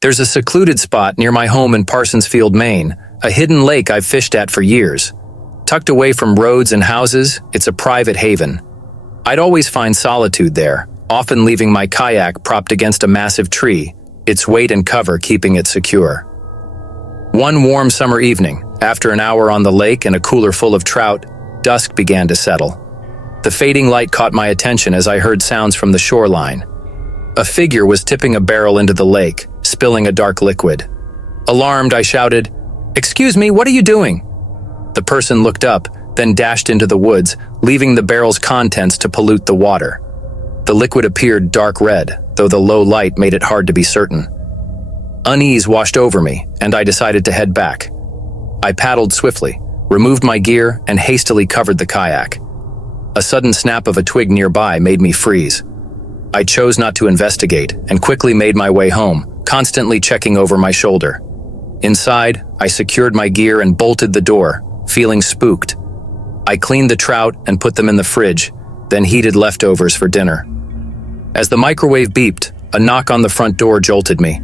There's a secluded spot near my home in Parsonsfield, Maine, a hidden lake I've fished at for years. Tucked away from roads and houses, it's a private haven. I'd always find solitude there, often leaving my kayak propped against a massive tree, its weight and cover keeping it secure. One warm summer evening, after an hour on the lake and a cooler full of trout, dusk began to settle. The fading light caught my attention as I heard sounds from the shoreline. A figure was tipping a barrel into the lake, spilling a dark liquid. Alarmed, I shouted, "Excuse me, what are you doing?" The person looked up, then dashed into the woods, leaving the barrel's contents to pollute the water. The liquid appeared dark red, though the low light made it hard to be certain. Unease washed over me, and I decided to head back. I paddled swiftly, removed my gear, and hastily covered the kayak. A sudden snap of a twig nearby made me freeze. I chose not to investigate and quickly made my way home, constantly checking over my shoulder. Inside, I secured my gear and bolted the door, feeling spooked. I cleaned the trout and put them in the fridge, then heated leftovers for dinner. As the microwave beeped, a knock on the front door jolted me.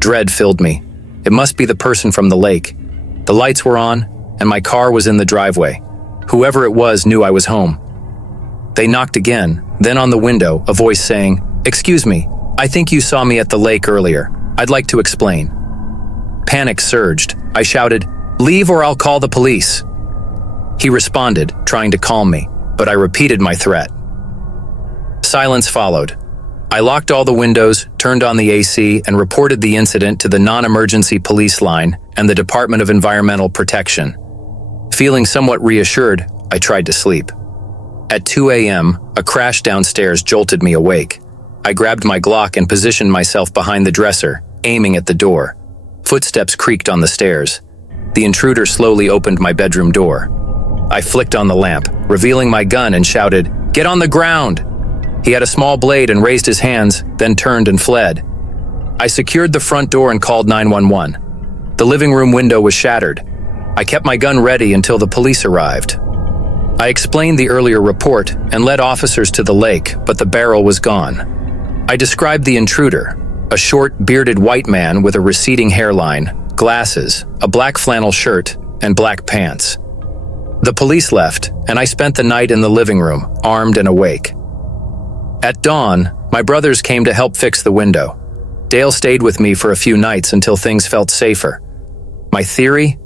Dread filled me. It must be the person from the lake. The lights were on, and my car was in the driveway. Whoever it was knew I was home. They knocked again, then on the window, a voice saying, "Excuse me, I think you saw me at the lake earlier. I'd like to explain." Panic surged. I shouted, "Leave or I'll call the police." He responded, trying to calm me, but I repeated my threat. Silence followed. I locked all the windows, turned on the AC, and reported the incident to the non-emergency police line and the Department of Environmental Protection. Feeling somewhat reassured, I tried to sleep. At 2 a.m., a crash downstairs jolted me awake. I grabbed my Glock and positioned myself behind the dresser, aiming at the door. Footsteps creaked on the stairs. The intruder slowly opened my bedroom door. I flicked on the lamp, revealing my gun, and shouted, "Get on the ground!" He had a small blade and raised his hands, then turned and fled. I secured the front door and called 911. The living room window was shattered. I kept my gun ready until the police arrived. I explained the earlier report and led officers to the lake, but the barrel was gone. I described the intruder, a short, bearded white man with a receding hairline, glasses, a black flannel shirt, and black pants. The police left, and I spent the night in the living room, armed and awake. At dawn, my brothers came to help fix the window. Dale stayed with me for a few nights until things felt safer. My theory?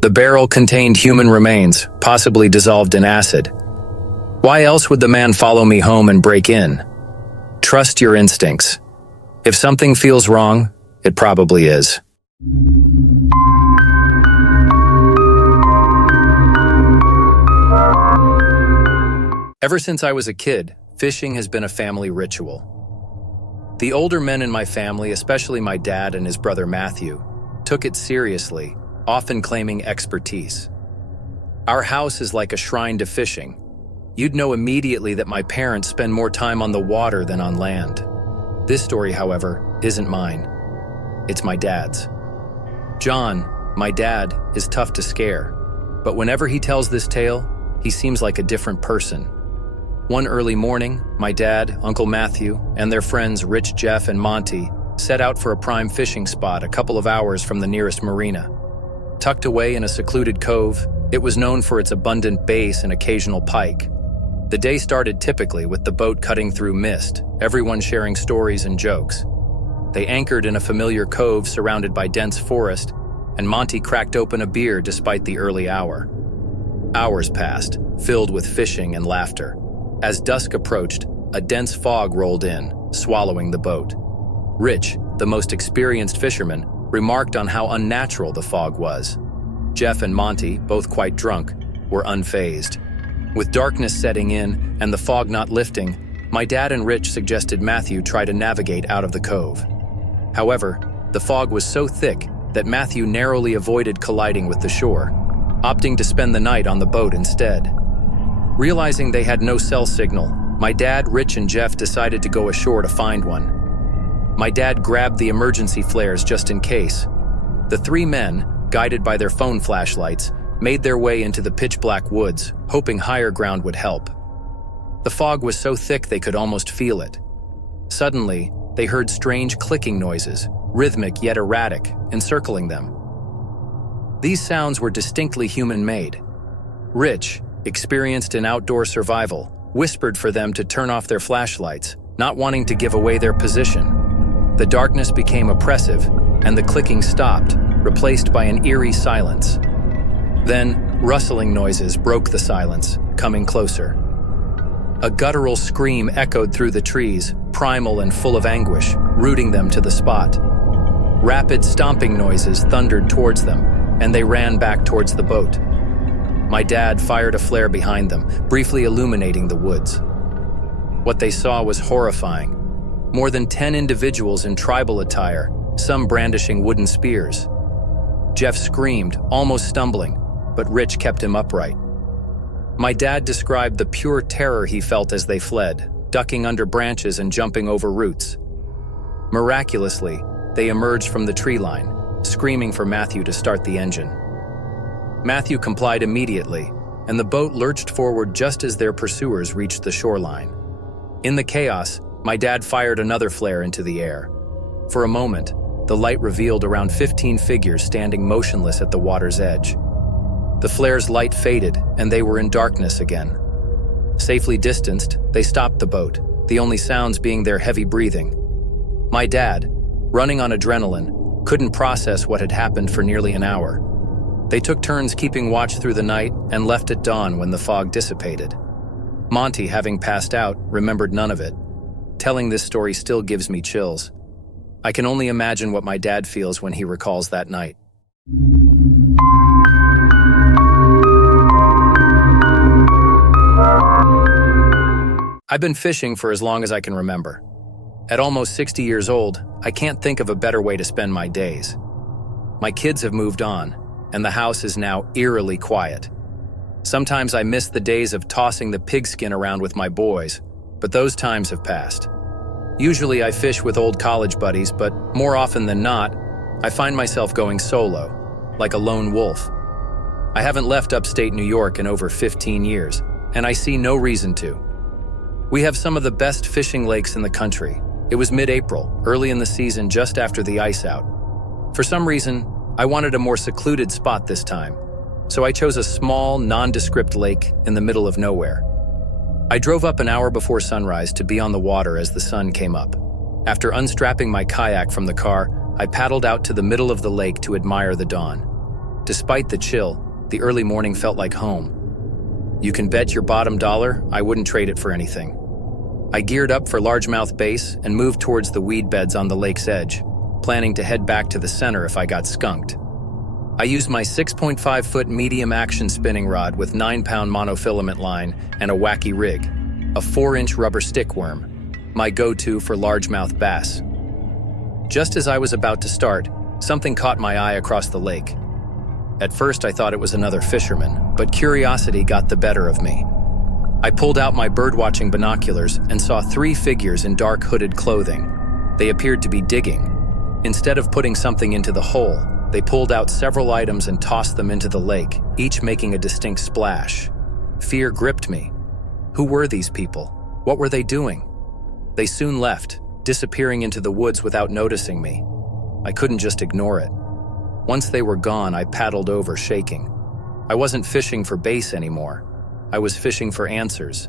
The barrel contained human remains, possibly dissolved in acid. Why else would the man follow me home and break in? Trust your instincts. If something feels wrong, it probably is. Ever since I was a kid, fishing has been a family ritual. The older men in my family, especially my dad and his brother Matthew, took it seriously, often claiming expertise. Our house is like a shrine to fishing. You'd know immediately that my parents spend more time on the water than on land. This story, however, isn't mine. It's my dad's. John, my dad, is tough to scare, but whenever he tells this tale, he seems like a different person. One early morning, my dad, Uncle Matthew, and their friends Rich, Jeff, and Monty set out for a prime fishing spot a couple of hours from the nearest marina. Tucked away in a secluded cove, it was known for its abundant bass and occasional pike. The day started typically with the boat cutting through mist, everyone sharing stories and jokes. They anchored in a familiar cove surrounded by dense forest, and Monty cracked open a beer despite the early hour. Hours passed, filled with fishing and laughter. As dusk approached, a dense fog rolled in, swallowing the boat. Rich, the most experienced fisherman, remarked on how unnatural the fog was. Jeff and Monty, both quite drunk, were unfazed. With darkness setting in and the fog not lifting, my dad and Rich suggested Matthew try to navigate out of the cove. However, the fog was so thick that Matthew narrowly avoided colliding with the shore, opting to spend the night on the boat instead. Realizing they had no cell signal, my dad, Rich, and Jeff decided to go ashore to find one. My dad grabbed the emergency flares just in case. The three men, guided by their phone flashlights, made their way into the pitch-black woods, hoping higher ground would help. The fog was so thick they could almost feel it. Suddenly, they heard strange clicking noises, rhythmic yet erratic, encircling them. These sounds were distinctly human-made. Rich, experienced in outdoor survival, whispered for them to turn off their flashlights, not wanting to give away their position. The darkness became oppressive, and the clicking stopped, replaced by an eerie silence. Then, rustling noises broke the silence, coming closer. A guttural scream echoed through the trees, primal and full of anguish, rooting them to the spot. Rapid stomping noises thundered towards them, and they ran back towards the boat. My dad fired a flare behind them, briefly illuminating the woods. What they saw was horrifying. More than 10 individuals in tribal attire, some brandishing wooden spears. Jeff screamed, almost stumbling, but Rich kept him upright. My dad described the pure terror he felt as they fled, ducking under branches and jumping over roots. Miraculously, they emerged from the tree line, screaming for Matthew to start the engine. Matthew complied immediately, and the boat lurched forward just as their pursuers reached the shoreline. In the chaos, my dad fired another flare into the air. For a moment, the light revealed around 15 figures standing motionless at the water's edge. The flare's light faded, and they were in darkness again. Safely distanced, they stopped the boat, the only sounds being their heavy breathing. My dad, running on adrenaline, couldn't process what had happened for nearly an hour. They took turns keeping watch through the night and left at dawn when the fog dissipated. Monty, having passed out, remembered none of it. Telling this story still gives me chills. I can only imagine what my dad feels when he recalls that night. I've been fishing for as long as I can remember. At almost 60 years old, I can't think of a better way to spend my days. My kids have moved on, and the house is now eerily quiet. Sometimes I miss the days of tossing the pigskin around with my boys, but those times have passed. Usually I fish with old college buddies, but more often than not, I find myself going solo, like a lone wolf. I haven't left upstate New York in over 15 years, and I see no reason to. We have some of the best fishing lakes in the country. It was mid-April, early in the season just after the ice out. For some reason, I wanted a more secluded spot this time, so I chose a small, nondescript lake in the middle of nowhere. I drove up an hour before sunrise to be on the water as the sun came up. After unstrapping my kayak from the car, I paddled out to the middle of the lake to admire the dawn. Despite the chill, the early morning felt like home. You can bet your bottom dollar I wouldn't trade it for anything. I geared up for largemouth bass and moved towards the weed beds on the lake's edge, planning to head back to the center if I got skunked. I used my 6.5-foot medium-action spinning rod with 9-pound monofilament line and a wacky rig, a 4-inch rubber stickworm, my go-to for largemouth bass. Just as I was about to start, something caught my eye across the lake. At first I thought it was another fisherman, but curiosity got the better of me. I pulled out my birdwatching binoculars and saw 3 figures in dark hooded clothing. They appeared to be digging. Instead of putting something into the hole, they pulled out several items and tossed them into the lake, each making a distinct splash. Fear gripped me. Who were these people? What were they doing? They soon left, disappearing into the woods without noticing me. I couldn't just ignore it. Once they were gone, I paddled over, shaking. I wasn't fishing for bait anymore. I was fishing for answers.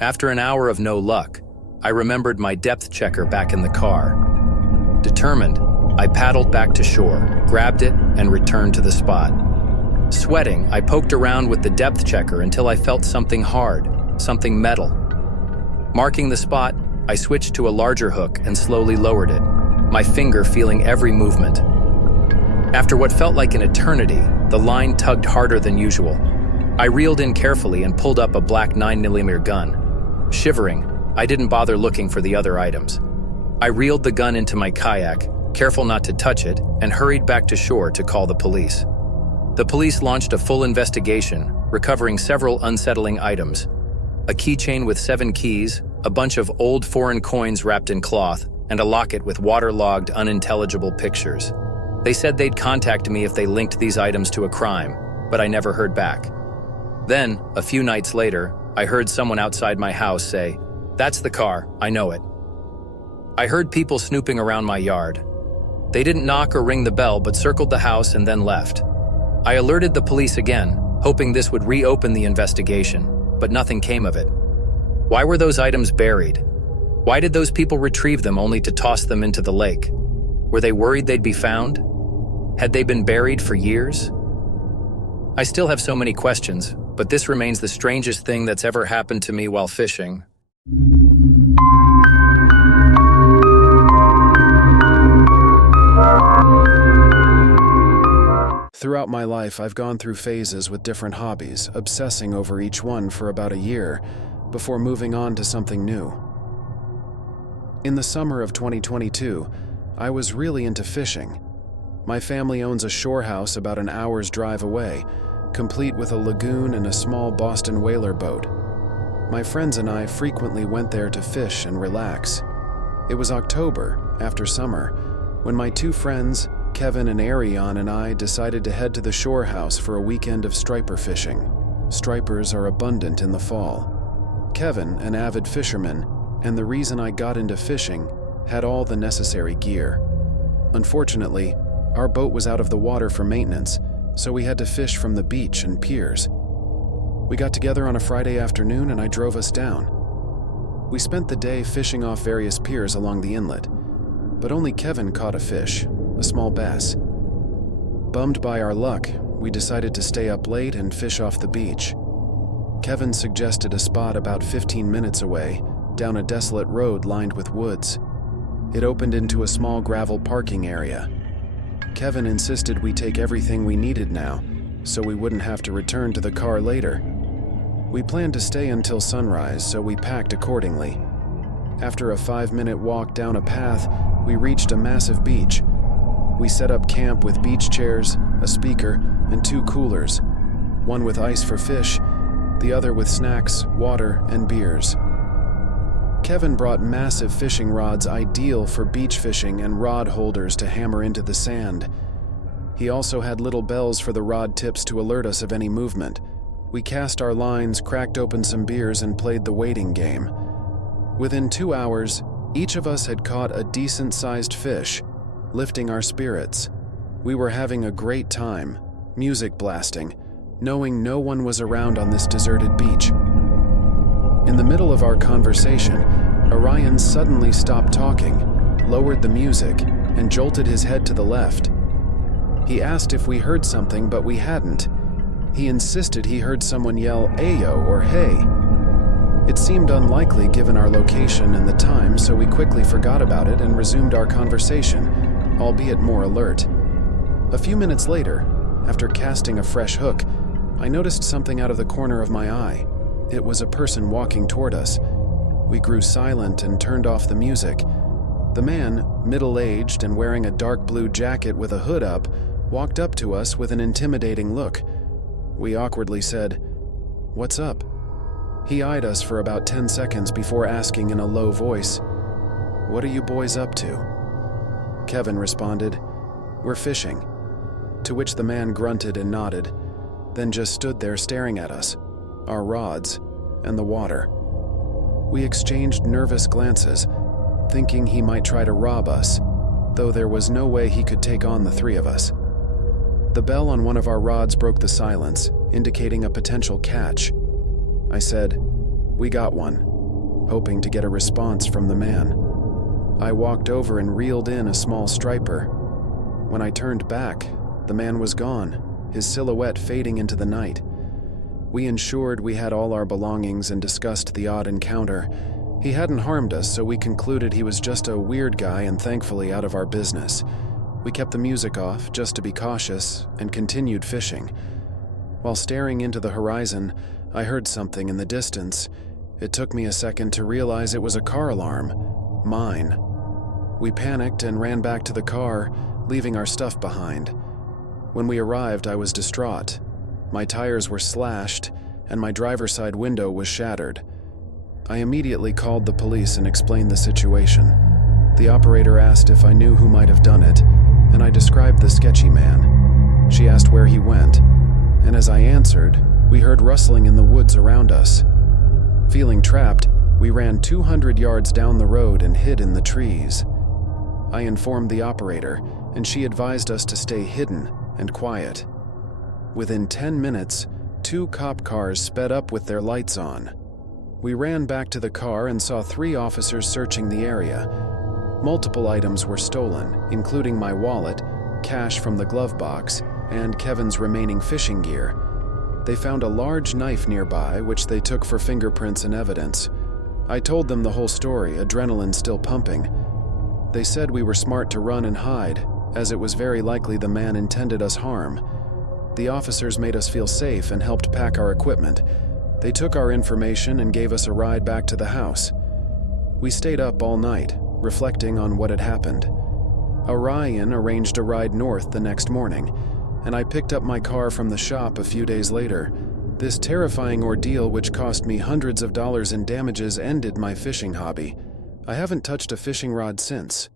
After an hour of no luck, I remembered my depth checker back in the car. Determined, I paddled back to shore, grabbed it, and returned to the spot. Sweating, I poked around with the depth checker until I felt something hard, something metal. Marking the spot, I switched to a larger hook and slowly lowered it, my finger feeling every movement. After what felt like an eternity, the line tugged harder than usual. I reeled in carefully and pulled up a black 9mm gun. Shivering, I didn't bother looking for the other items. I reeled the gun into my kayak, careful not to touch it, and hurried back to shore to call the police. The police launched a full investigation, recovering several unsettling items. A keychain with 7 keys, a bunch of old foreign coins wrapped in cloth, and a locket with waterlogged, unintelligible pictures. They said they'd contact me if they linked these items to a crime, but I never heard back. Then, a few nights later, I heard someone outside my house say, "That's the car, I know it." I heard people snooping around my yard. They didn't knock or ring the bell but circled the house and then left. I alerted the police again, hoping this would reopen the investigation, but nothing came of it. Why were those items buried? Why did those people retrieve them only to toss them into the lake? Were they worried they'd be found? Had they been buried for years? I still have so many questions, but this remains the strangest thing that's ever happened to me while fishing. Throughout my life, I've gone through phases with different hobbies, obsessing over each one for about a year, before moving on to something new. In the summer of 2022, I was really into fishing. My family owns a shore house about an hour's drive away, complete with a lagoon and a small Boston whaler boat. My friends and I frequently went there to fish and relax. It was October, after summer, when my two friends, Kevin and Eerie, and I decided to head to the shore house for a weekend of striper fishing. Stripers are abundant in the fall. Kevin, an avid fisherman, and the reason I got into fishing, had all the necessary gear. Unfortunately, our boat was out of the water for maintenance, so we had to fish from the beach and piers. We got together on a Friday afternoon and I drove us down. We spent the day fishing off various piers along the inlet, but only Kevin caught a fish, a small bass. Bummed by our luck, we decided to stay up late and fish off the beach. Kevin suggested a spot about 15 minutes away, down a desolate road lined with woods. It opened into a small gravel parking area. Kevin insisted we take everything we needed now, so we wouldn't have to return to the car later. We planned to stay until sunrise, so we packed accordingly. After a 5-minute walk down a path, we reached a massive beach. We set up camp with beach chairs, a speaker, and 2 coolers, one with ice for fish, the other with snacks, water, and beers. Kevin brought massive fishing rods ideal for beach fishing and rod holders to hammer into the sand. He also had little bells for the rod tips to alert us of any movement. We cast our lines, cracked open some beers, and played the waiting game. Within 2 hours, each of us had caught a decent-sized fish, lifting our spirits. We were having a great time, music blasting, knowing no one was around on this deserted beach. In the middle of our conversation, Orion suddenly stopped talking, lowered the music, and jolted his head to the left. He asked if we heard something, but we hadn't. He insisted he heard someone yell "Ayo" or "Hey." It seemed unlikely given our location and the time, so we quickly forgot about it and resumed our conversation, albeit more alert. A few minutes later, after casting a fresh hook, I noticed something out of the corner of my eye. It was a person walking toward us. We grew silent and turned off the music. The man, middle-aged and wearing a dark blue jacket with a hood up, walked up to us with an intimidating look. We awkwardly said, "What's up?" He eyed us for about 10 seconds before asking in a low voice, "What are you boys up to?" Kevin responded, "We're fishing," to which the man grunted and nodded, then just stood there staring at us, our rods, and the water. We exchanged nervous glances, thinking he might try to rob us, though there was no way he could take on the 3 of us. The bell on one of our rods broke the silence, indicating a potential catch. I said, "We got one," hoping to get a response from the man. I walked over and reeled in a small striper. When I turned back, the man was gone, his silhouette fading into the night. We ensured we had all our belongings and discussed the odd encounter. He hadn't harmed us, so we concluded he was just a weird guy and thankfully out of our business. We kept the music off, just to be cautious, and continued fishing. While staring into the horizon, I heard something in the distance. It took me a second to realize it was a car alarm. Mine. We panicked and ran back to the car, leaving our stuff behind. When we arrived, I was distraught. My tires were slashed, and my driver's side window was shattered. I immediately called the police and explained the situation. The operator asked if I knew who might have done it, and I described the sketchy man. She asked where he went, and as I answered, we heard rustling in the woods around us. Feeling trapped, we ran 200 yards down the road and hid in the trees. I informed the operator, and she advised us to stay hidden and quiet. Within 10 minutes, 2 cop cars sped up with their lights on. We ran back to the car and saw 3 officers searching the area. Multiple items were stolen, including my wallet, cash from the glove box, and Kevin's remaining fishing gear. They found a large knife nearby, which they took for fingerprints and evidence. I told them the whole story, adrenaline still pumping. They said we were smart to run and hide, as it was very likely the man intended us harm. The officers made us feel safe and helped pack our equipment. They took our information and gave us a ride back to the house. We stayed up all night, reflecting on what had happened. Orion arranged a ride north the next morning, and I picked up my car from the shop a few days later. This terrifying ordeal, which cost me hundreds of dollars in damages, ended my fishing hobby. I haven't touched a fishing rod since.